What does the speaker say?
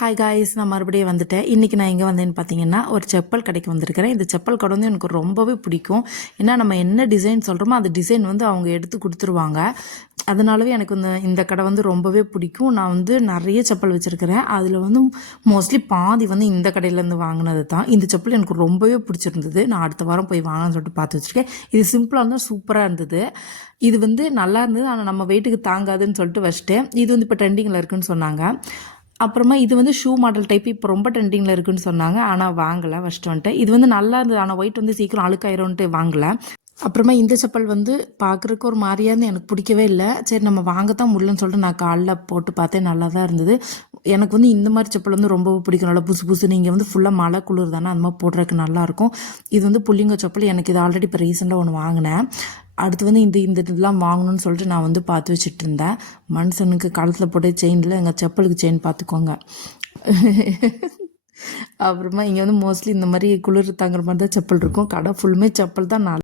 Hi guys, நான் மறுபடியும் வந்துட்டேன். இன்றைக்கி நான் எங்கே வந்தேன்னு பார்த்தீங்கன்னா, ஒரு செப்பல் கடைக்கு வந்திருக்கிறேன். இந்த செப்பல் கடை வந்து எனக்கு ரொம்பவே பிடிக்கும். ஏன்னா நம்ம என்ன டிசைன் சொல்கிறோமோ அந்த டிசைன் வந்து அவங்க எடுத்து கொடுத்துருவாங்க. அதனாலவே எனக்கு இந்த கடை வந்து ரொம்பவே பிடிக்கும். நான் வந்து நிறைய செப்பல் வச்சுருக்கிறேன். அதில் வந்து மோஸ்ட்லி பாதி வந்து இந்த கடையிலேருந்து வாங்கினது தான். இந்த செப்பல் எனக்கு ரொம்பவே பிடிச்சிருந்தது. நான் அடுத்த வாரம் போய் வாங்கலாம்னு சொல்லிட்டு பார்த்து வச்சுருக்கேன். இது சிம்பிளாக இருந்தால் சூப்பராக இருந்தது. இது வந்து நல்லா இருந்தது, ஆனால் நம்ம வெயிட்டுக்கு தாங்காதுன்னு சொல்லிட்டு வச்சுட்டேன். இது வந்து இப்போ ட்ரெண்டிங்கில் இருக்குதுன்னு சொன்னாங்க. அப்புறமா இது வந்து ஷூ மாடல் டைப் இப்போ ரொம்ப ட்ரெண்டிங்கில் இருக்குன்னு சொன்னாங்க. ஆனால் வாங்கலை, ஃபஸ்ட்டு வந்துட்டு. இது வந்து நல்லா இருந்தது, ஆனால் ஒயிட் வந்து சீக்கிரம் அழுக்காயிரும்ன்ட்டு வாங்கலை. அப்புறமா இந்த செப்பல் வந்து பார்க்குறக்கு ஒரு மாதிரியா இருந்து எனக்கு பிடிக்கவே இல்லை. சரி நம்ம வாங்கத்தான் முடியலன்னு சொல்லிட்டு நான் காலைல போட்டு பார்த்தேன், நல்லா தான் இருந்தது. எனக்கு வந்து இந்த மாதிரி செப்பல் வந்து ரொம்ப பிடிக்கும். நல்லா புதுசு புதுசு. நீங்கள் வந்து ஃபுல்லாக மழை குளிர் தானே, அந்த மாதிரி போடுறதுக்கு நல்லாயிருக்கும். இது வந்து புள்ளிங்க செப்பல். எனக்கு இது ஆல்ரெடி இப்போ ரீசெண்டாக ஒன்று வாங்கினேன். அடுத்து வந்து இந்த இதெல்லாம் வாங்கணும்னு சொல்லிட்டு நான் வந்து பார்த்து வச்சுட்டு இருந்தேன். மனுஷனுக்கு காலத்தில் போட்டு செயினில் எங்கள் செப்பலுக்கு செயின் பார்த்துக்கோங்க. அப்புறமா இங்கே வந்து மோஸ்ட்லி இந்த மாதிரி குளிர் தாங்குற மாதிரி தான் செப்பல் இருக்கும். கடை ஃபுல்லுமே செப்பல் தான்.